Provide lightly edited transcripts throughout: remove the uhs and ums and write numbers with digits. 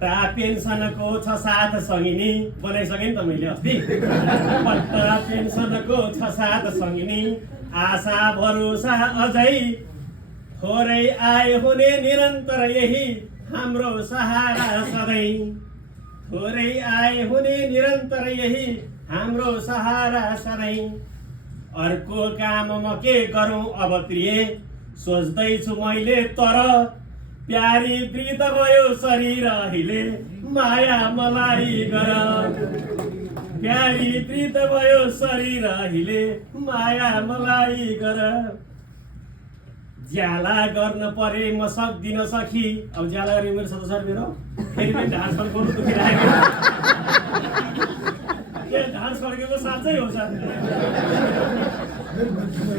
पट्टा पेन्सनको 6-7 सङ्गिनी बनाइसकेँ नि त मैले अस्ति। पट्टा पेन्सनको 6-7 सङ्गिनी आशा भरोसा अझै थोरै आए हुने निरन्तर यही हाम्रो सहारा सधैँ। थोरै आए हुने निरन्तर यही हाम्रो सहारा सधैँ। अर्को काम म के गरौँ अब प्रिय सोच्दैछु मैले, तर प्यारी वृद्ध भयो शरीर अहिले माया मलाई गर। प्यारी वृद्ध भयो शरीर अहिले माया मलाई गर। ज्याला गर्न परे म सक्दिन सखी। अब ज्याला गर्ने मेरो सदस्य मेरो फेरि पनि ढाँस फड्काउनु दुखिरहेको। ढाँस फड्केको साँच्चै हो सर।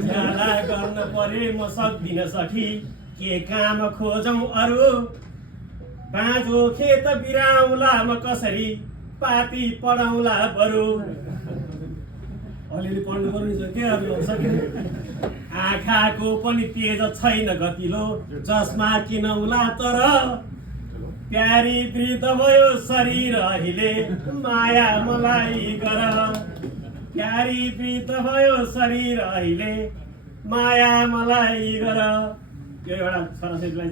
ज्याला गर्न परे म सक्दिन सखी, के काम खोजौँ अरू। बाँझो खेत बिराउला म कसरी, पाती पढाउला बरु। अलिअलि पढ्नु पर्ने के गर्नु सकिन्छ। आँखाको पनि तेज छैन गतिलो, चस्मा किनौला तर प्यारी वृद्ध भयो शरीर अहिले माया मलाई गर। प्यारी वृद्ध भयो शरीर अहिले माया मलाई गर। यो एउटा सरस्वतीलाई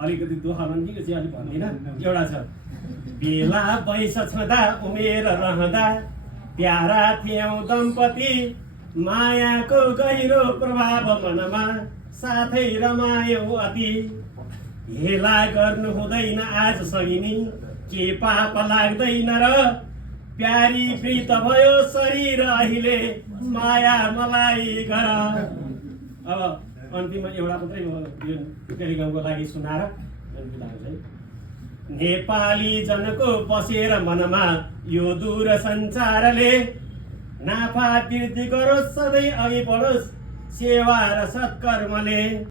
अलिकति दुःख भन्ने कि चाहिँ अलिक भन्दिनँ। एउटा छ, बेला वैश छँदा उमेर रहँदा प्यारा थियौँ दम्पति, मायाको गहिरो प्रभाव मनमा साथै रमायौँ अति। हेला गर्नु हुँदैन आज सगिनी, के पाप लाग्दैन र प्यारी वृद्ध भयो शरीर अहिले माया मलाई गर। अब अन्तिममा एउटा मात्रै यो टेलिग्रामको लागि सुनाएर नेपाली जनको बसेर मनमा यो दूरसञ्चारले नाफा वृद्धि गरोस्, सधैँ अघि बढोस् सेवा र सत्कर्मले।